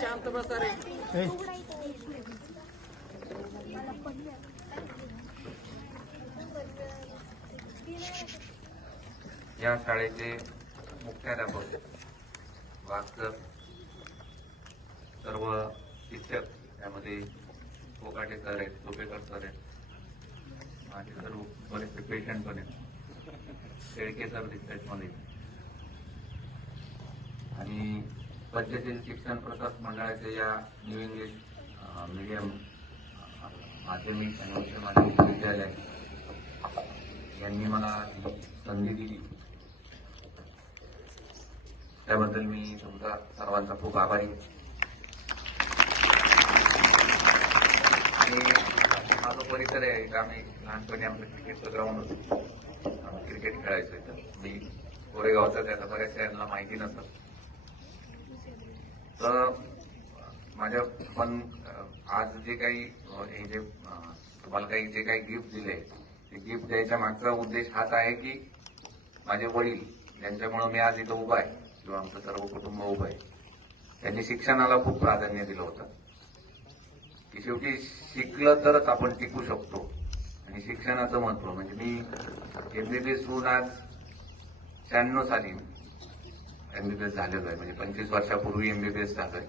शांत बसा रे. या शाळेचे मुख्याध्यापक वास्तव सर्व शिक्षक त्यामध्ये कोकाटे सर आहेत चोपेकर सर आहेत आणि सर्व बरेचसे पेशंट पण आहेत. शेळके सर दिसत मध्ये. पद्धतीन शिक्षण प्रसार मंडळाचे या न्यू इंग्लिश मीडियम माध्यमिक आणि उच्च माध्यमिक विद्यालय यांनी मला संधी दिली. त्याबद्दल मी तुमचा सर्वांचा खूप आभारी. आणि हा जो परिसर आहे का आम्ही लहानपणी आमचं क्रिकेटचं ग्राउंड होतं. क्रिकेट खेळायचो इथं. मी कोरेगावचा त्याचा बऱ्याचशा यांना माहिती नसतं. तर माझ्या पण आज जे काही हे जे तुम्हाला काही जे काही गिफ्ट दिले ते गिफ्ट द्यायच्या मागचा उद्देश हाच आहे की माझे वडील यांच्यामुळं मी आज इथं उभा आहे किंवा आमचं सर्व कुटुंब उभं आहे त्यांनी शिक्षणाला खूप प्राधान्य दिलं होतं. की शेवटी शिकलं तरच आपण टिकू शकतो. आणि शिक्षणाचं महत्त्व म्हणजे मी एमबीबीएस होऊन आज शहाण्णव साली एमबीबीएस झालेलो आहे. म्हणजे पंचवीस वर्षापूर्वी एमबीबीएस झालोय